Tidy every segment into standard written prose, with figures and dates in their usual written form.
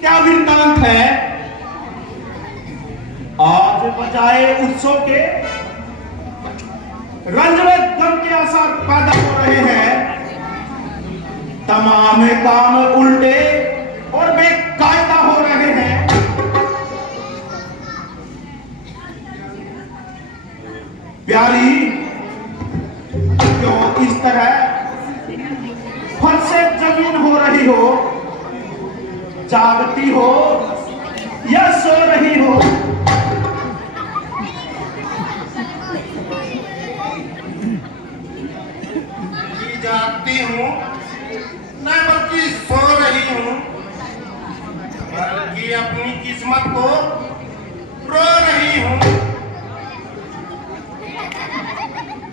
क्या वृत्तांत है? आज बजाए उत्सव के रंजन दम के आसार पैदा हो रहे हैं। तमाम काम उल्टे और बेकायदा हो रहे हैं। प्यारी, क्यों इस तरह फल से जमीन हो रही हो? जागती हो या सो रही हो? जागती हूँ न बल्कि सो रही हूँ, बल्कि अपनी किस्मत को रो रही हूँ।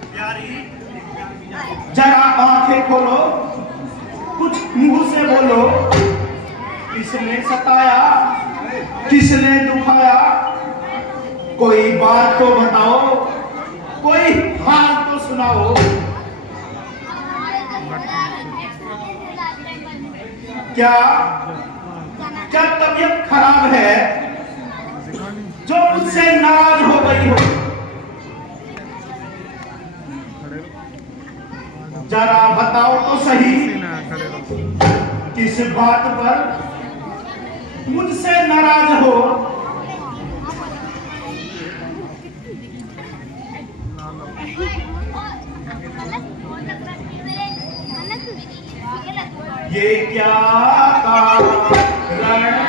प्यारी, जरा आंखें खोलो, कुछ मुंह से बोलो। किसने सताया, किसने दुखाया? कोई बात तो बताओ, कोई हाल तो सुनाओ। क्या क्या तबीयत खराब है जो मुझसे नाराज हो गई हो? जरा बताओ तो सही, किस बात पर मुझसे नाराज हो? ये क्या कारण है?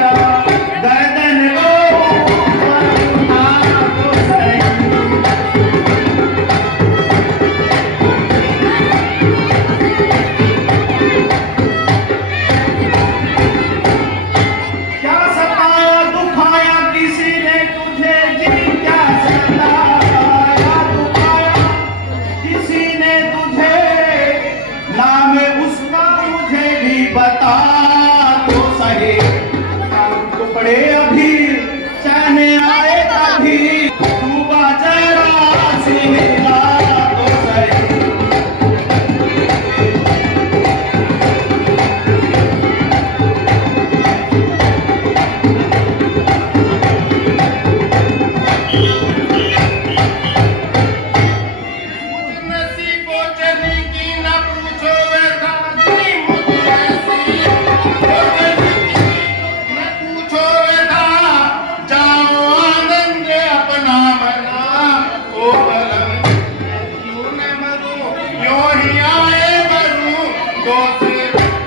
जरा गर्दन को उठा तो सही। क्या सताया दुखाया किसी ने तुझे जी, क्या सताया दुखाया किसी ने तुझे, नाम उसका मुझे भी बता तो सही। तो पड़े अभी चैन आए कभी, डूबा जरा सी मिला तो सही। नसीबों चली की न पूछो वैसा जी, मुझे ऐसी वो चली की न पूछो वैसा। जाओ आनंद अपना मना ओ बलम, क्यों न मरूं यूं ही आए मरूं, दोस्त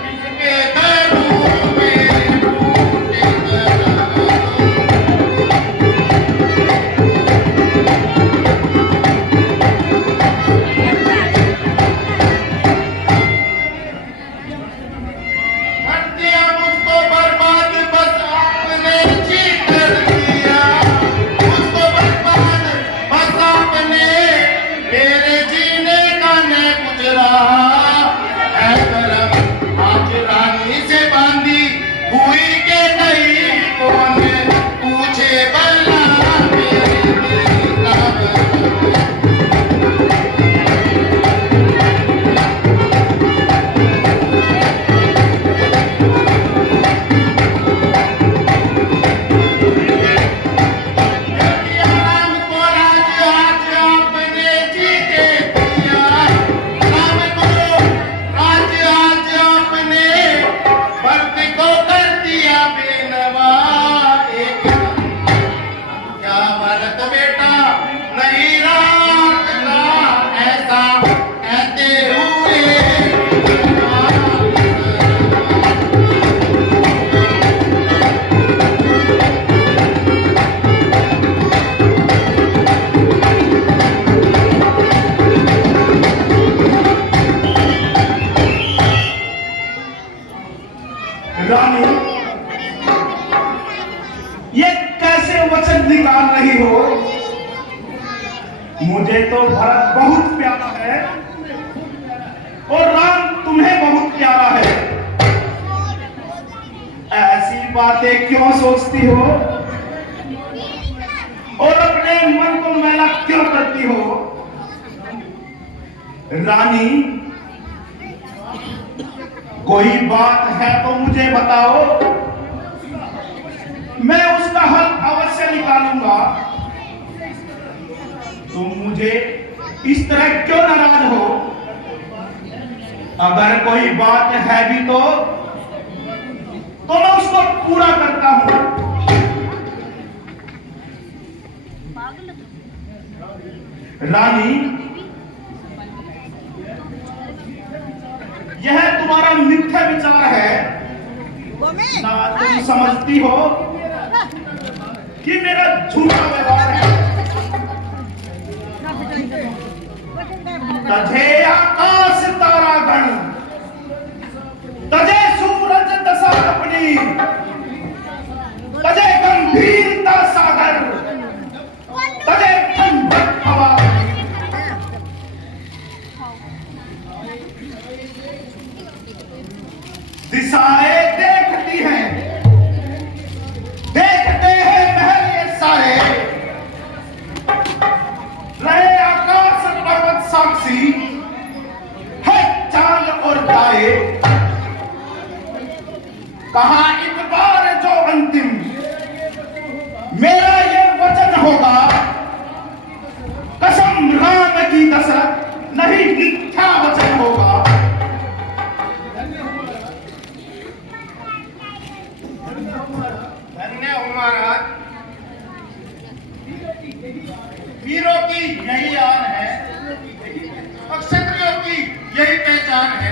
किसके करूं मेरे टूटे कदम। कर दिया मुझको बर्बाद बस आपने जी कर दिया, मुझको बर्बाद बस आपने, मेरे जीने का न कुछ रहा है करम। आज रानी से बांधी हुई के नहीं, कौन पूछे बल्ला मेरे दिल का भरम। राम को राज आज आपने जीते दिया, राम को राज आज आपने, भक्त को कर दिया बेनवा एक। क्या भरत बेटा नहीं राखता ऐसा कहते हुए। रानी, ये कैसे वचन निकाल रही हो? मुझे तो भरत बहुत प्यारा है और राम तुम्हें बहुत प्यारा है। ऐसी बातें क्यों सोचती हो और अपने मन को मैला क्यों करती हो? रानी, कोई बात है तो मुझे बताओ, मैं उसका हल अवश्य निकालूंगा। तुम मुझे इस तरह क्यों नाराज हो? अगर कोई बात है भी तो मैं उसको पूरा करता हूं। रानी, यह तुम्हारा मिथ्या विचार है। ना तुम समझती हो कि मेरा झूठा व्यवहार है। तझे आकाश तारागण, तझे सूरज दशा अपनी, तझे गंभीरता सागर, तझे ठंडक हवा। दिशाएं देखती हैं, देखते हैं महल ये सारे, रहे आकाश पर्वत साक्षी, है चांद और तारे। कहा एक बार जो अंतिम मेरा ये वचन होगा, कसम राम की दशरथ, नहीं मिथ्या वचन होगा। धन्य हो महाराज, वीरों की यही आन है और क्षत्रियों की यही पहचान है।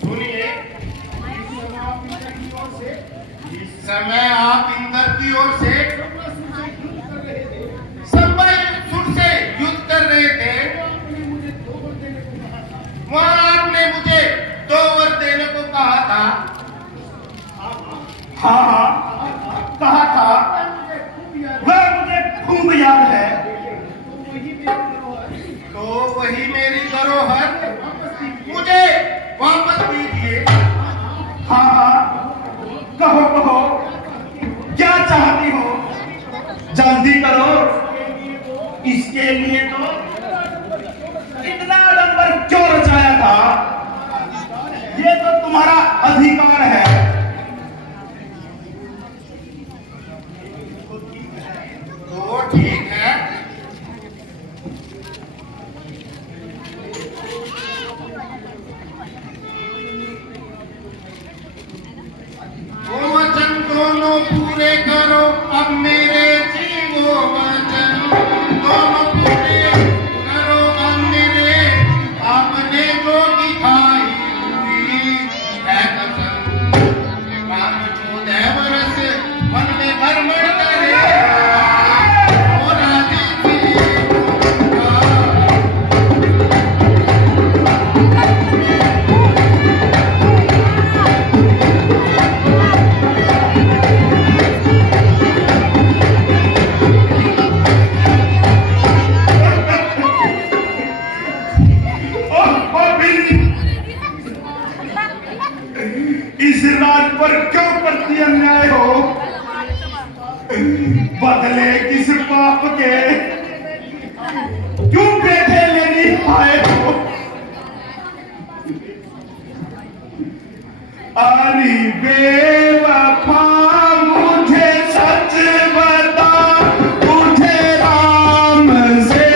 सुनिए, समय आप इंद्र की ओर से संबल से युद्ध कर रहे थे, वहां आपने मुझे 2 वर देने को कहा था। हाँ हाँ, कहा था, वह मुझे खूब याद है। तो वही मेरी धरोहर मुझे वापस दीजिए। हाँ हाँ, कहो कहो, क्या चाहती हो, जल्दी करो। इसके लिए तो इतना आडंबर क्यों रचाया था? ये तो तुम्हारा अधिकार है। तो ठीक है, वो वचन दोनों पूरे करो। अब मेरे जीवो वचन दोनों पूरे करो। अब मेरे आपने जो दिखाई हुई है कसम, काम 14 वर्ष मन में भ्रमण करे और आदि की और फिर इस राज पर क्यों करती अन्याय हो? बदले किस पाप के क्यों बेटे लेनी आए हो? अरे बेवफा, मुझे सच बता, मुझे राम से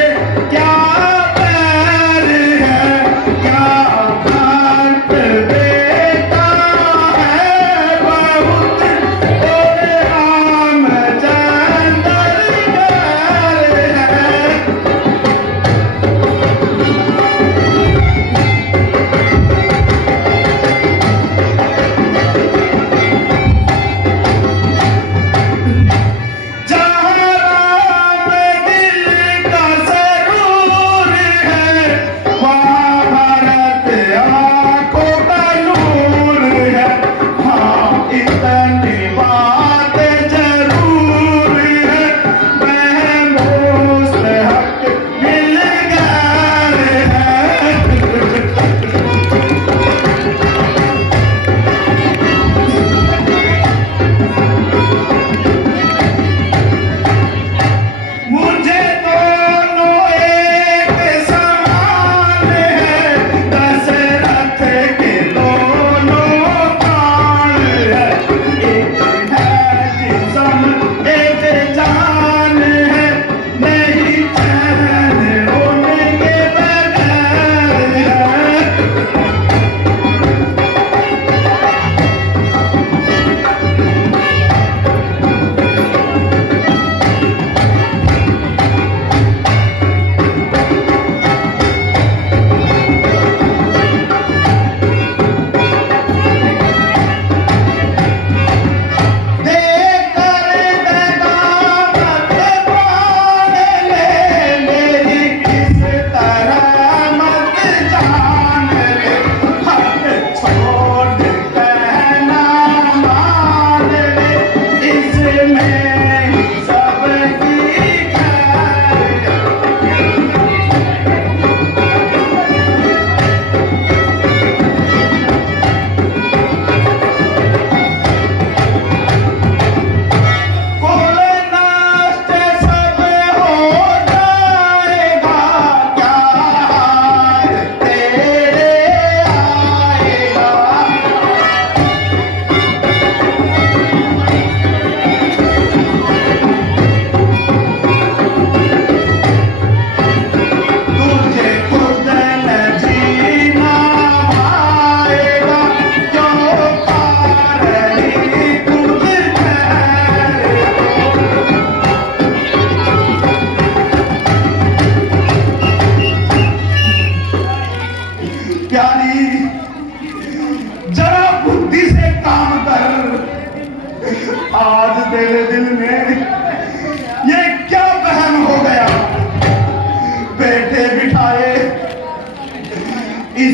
क्या बैर है? क्या बात बेटा है बहुत, और राम चंद्र बैर है।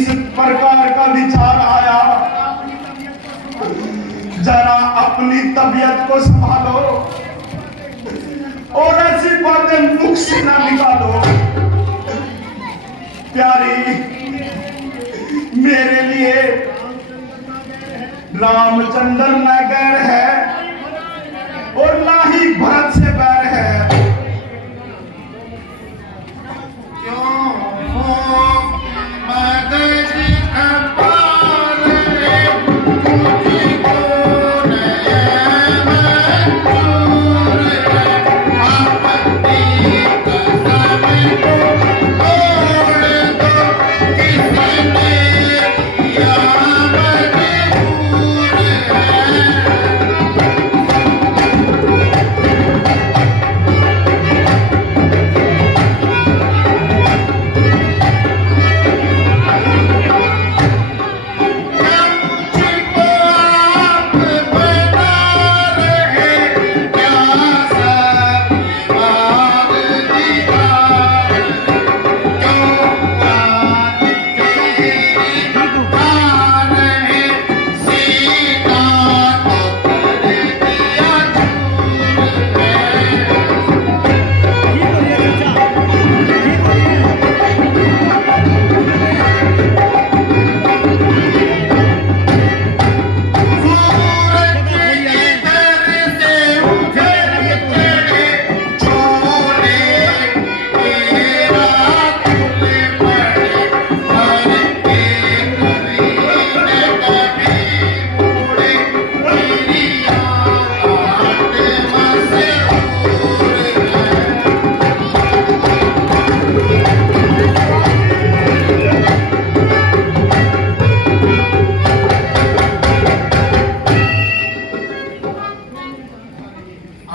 प्रकार का विचार आया, जरा अपनी तबीयत को संभालो और ऐसी बातें मुख से ना निकालो। प्यारी, मेरे लिए रामचंद्र न गैर है और ना ही भरत से बैर है। क्यों मगज खपाल मुझको मंजूर है, आपत्ति कसम को तोड़ दो, किसने किया मजबूर है।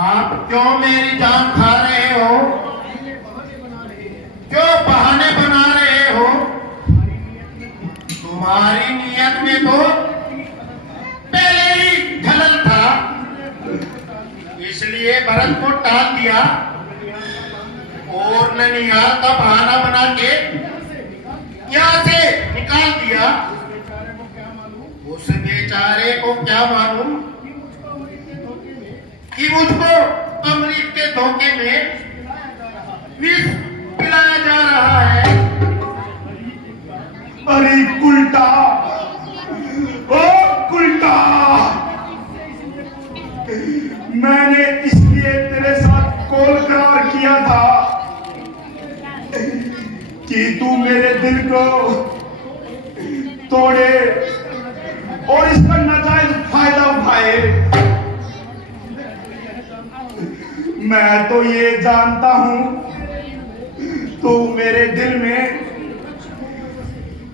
आप क्यों मेरी जान खा रहे हो? क्यों बहाने बना रहे हो? तुम्हारी नियत में तो पहले ही खलल था, इसलिए भरत को टाल दिया और ननिहाल का बहाना बना के यहाँ से निकाल दिया। उस बेचारे को क्या मालूम कि मुझको अमृत के धोखे में विष पिलाया जा रहा है। अरे कुलटा, ओ कुलटा, मैंने इसलिए तेरे साथ कॉल करार किया था कि तू मेरे दिल को तोड़े और इसका नाजायज फायदा उठाए। मैं तो ये जानता हूं तू मेरे दिल में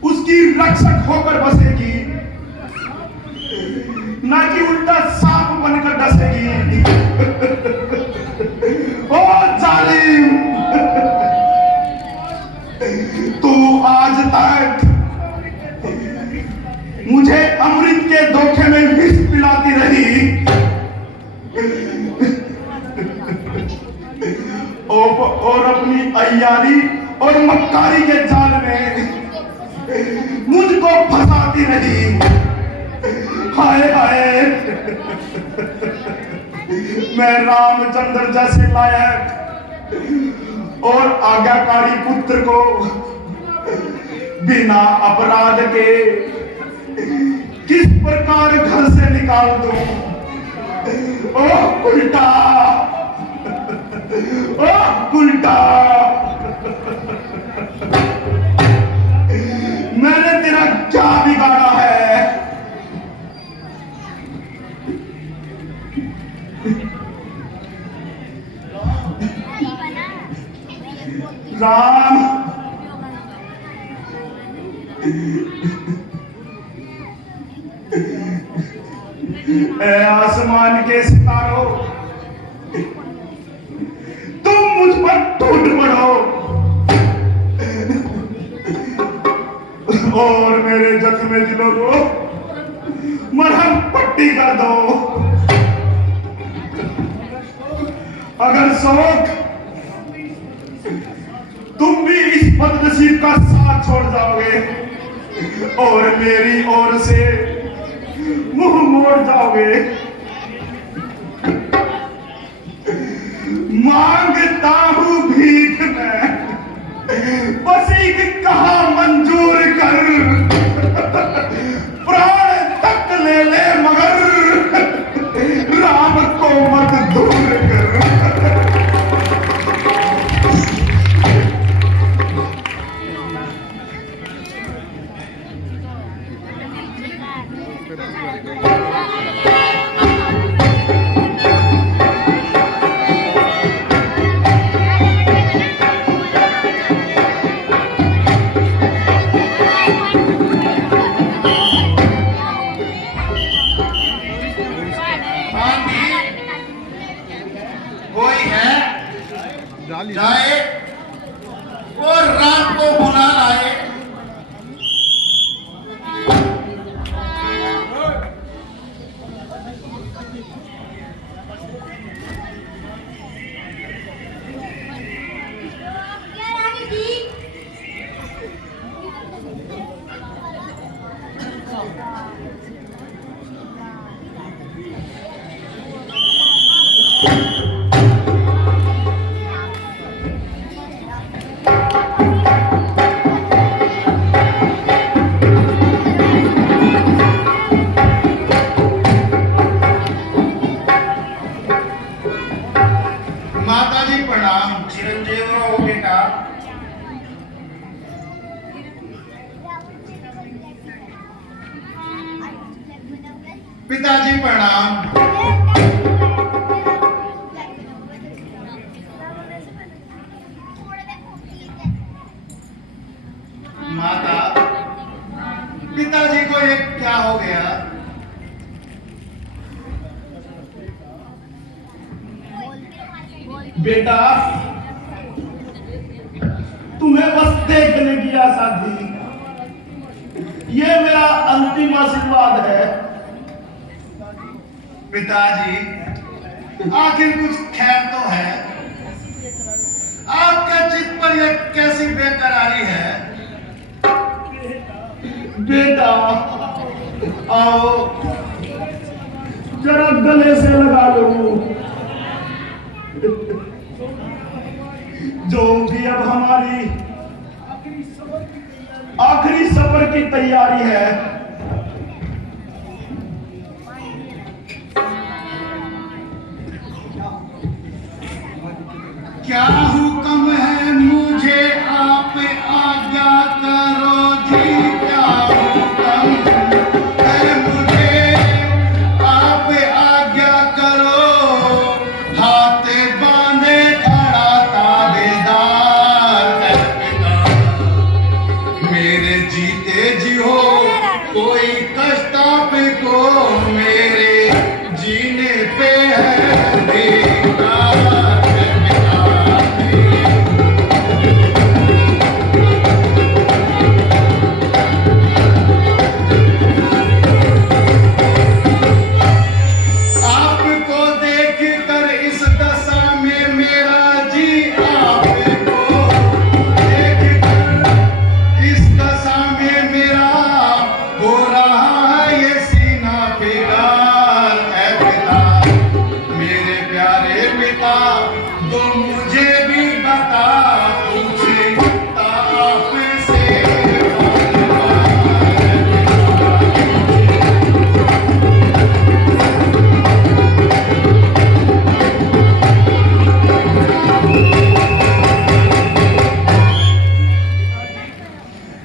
उसकी रक्षक होकर बसेगी, ना कि उल्टा सांप बनकर डसेगी। ओ जालिम, तू आज तक मुझे अमृत के धोखे में विष पिलाती रही और अपनी अय्यारी और मक्कारी के जाल में मुझको फंसाती रही। हाय हाय, मैं रामचंद्र जैसे लायक और आज्ञाकारी पुत्र को बिना अपराध के किस प्रकार घर से निकाल दूं? ओ उल्टा, ओ उल्टा, मैंने तेरा क्या बिगाड़ा है? राम, ए आसमान के सितारों, तुम मुझ पर टूट पड़ो और मेरे जख्म दिलों को मरहम पट्टी कर दो। अगर शौक तुम भी इस बदनसीब का साथ छोड़ जाओगे और मेरी ओर से मुंह मोड़ जाओगे। मांगता हूं भीख मैं, बस एक कहा मंजूर कर, प्राण तक ले ले मगर राम को मत दूर कर। जाए और रात को बुला लाए। माताजी प्रणाम। चिरंजीव रहो बेटा। पिताजी प्रणाम। माता, पिताजी को ये क्या हो गया? बेटा, तुम्हें बस देखने की आशा थी। ये मेरा अंतिम आशीर्वाद है। पिताजी, आखिर कुछ खैर तो है। आपका चित्त पर यह कैसी बेकरारी है? बेटा, आओ जरा गले से लगा लो। जो भी अब हमारी आखिरी सफर की तैयारी है। क्या हुक्म है मुझे आप आज्ञा करो जी। क्या हुक्म है मुझे आप आज्ञा करो। हाथ बांधे खड़ा ताबेदार है पिता। मेरे जीते जी हो कोई कष्ट आपको मेरे जीने पे है अधिकार।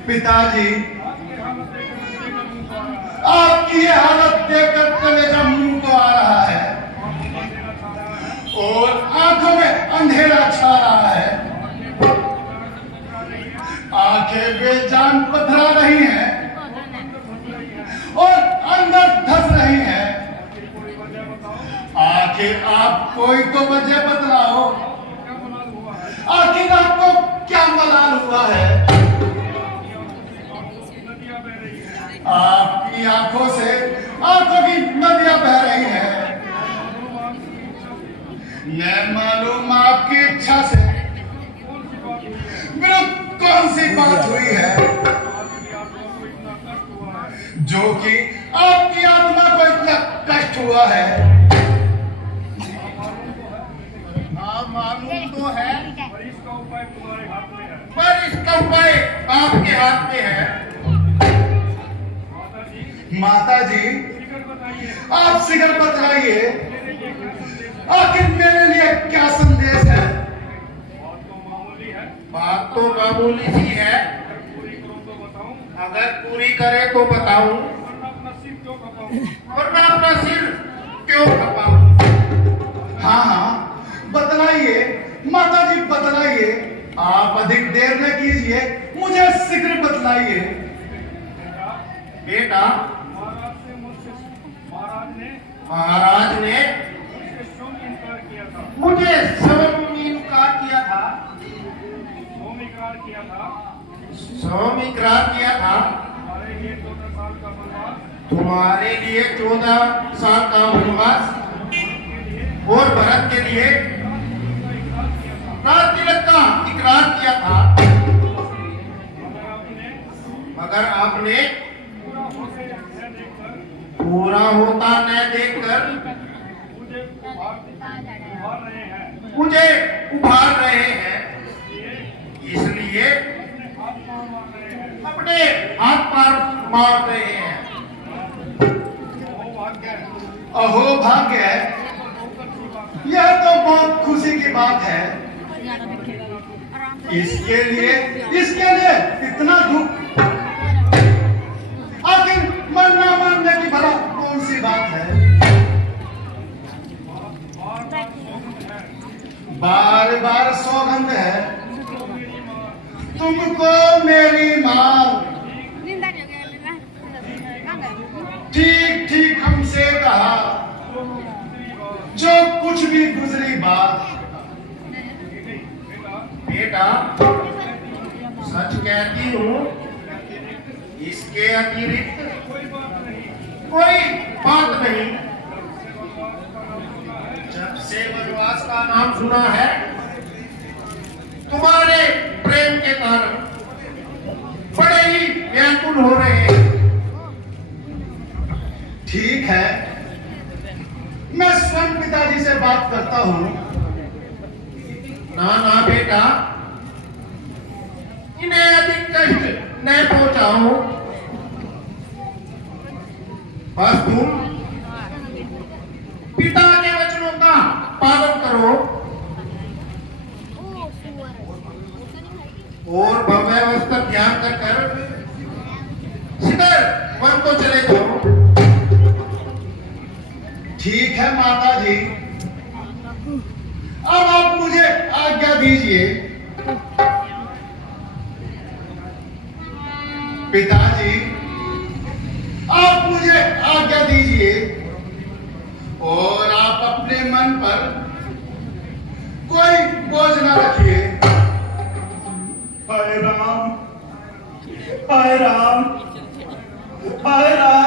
पिताजी, आपकी ये हालत देखकर कलेजा मुंह को आ रहा है और आंखों में अंधेरा छा रहा है। आंखें बेजान पथरा रही हैं और अंदर धस रही हैं। आखिर आप कोई तो वजह बतलाओ। आखिर आपको क्या मलाल हुआ है? आपकी आंखों से आंखों की नदियां बह रही हैं। मैं मालूम आपकी इच्छा से मेरा कौन सी बात हुई है। नष्ट हुआ है। हाँ मालूम तो है, पर इसका उपाय तुम्हारे हाथ में है। पर इसका उपाय आपके हाथ में है। माता जी, माता जी, फिक्र बताइए, आप शीघ्र बतलाइए, मेरे लिए क्या संदेश है? आखिर मेरे लिए क्या संदेश है। बात तो मामूली है, बात तो मामूली सी है, अगर पूरी करो तो बताऊं, अगर पूरी करे तो बताऊं, वरना अपना सिर क्यों खपाऊं? वरना अपना सिर क्यों खपाऊं। हाँ हाँ, बतलाइए माता जी, बतलाइए। आप अधिक देर न कीजिए, मुझे शीघ्र बतलाइए। बेटा, महाराज से मुझसे महाराज ने मुझसे शुभ इनकार किया था, मुझे इनकार किया था, भूमिकार किया था। इकरार किया था। हमारे लिए 14 साल का वनवास, तुम्हारे लिए 14 साल का वनवास और भरत के लिए राज तिलक का इकरार किया था, मगर आपने पूरा होता न देखकर मुझे उभार रहे हैं, इसलिए अपने हाथ पार मार रहे हैं। अहो भाग्य, यह तो बहुत खुशी की बात है। इसके लिए इतना दुख, आखिर मरना मारने की भला कौन सी बात है। बार बार सौगंध है, तुमको मेरी मां ठीक ठीक हमसे कहा, जो कुछ भी गुजरी बात। बेटा, सच कहती हूँ, इसके अतिरिक्त कोई बात नहीं। जब से वनवास का नाम सुना है, तुम्हारे प्रेम के कारण बड़े ही व्याकुल हो रहे हैं। ठीक है, मैं स्वयं पिताजी से बात करता हूँ। ना ना बेटा, इन्हें अधिक कष्ट न पहुंचाओ। बस तुम पिता के वचनों का पालन करो और भव्य वस्त्र ध्यान कर सीधे वन को चले जाओ। ठीक है माता जी, अब आप मुझे आज्ञा दीजिए। पिताजी, आप मुझे आज्ञा दीजिए और आप अपने मन पर कोई बोझ न रखिए। हाय राम, हाय राम, हाय राम।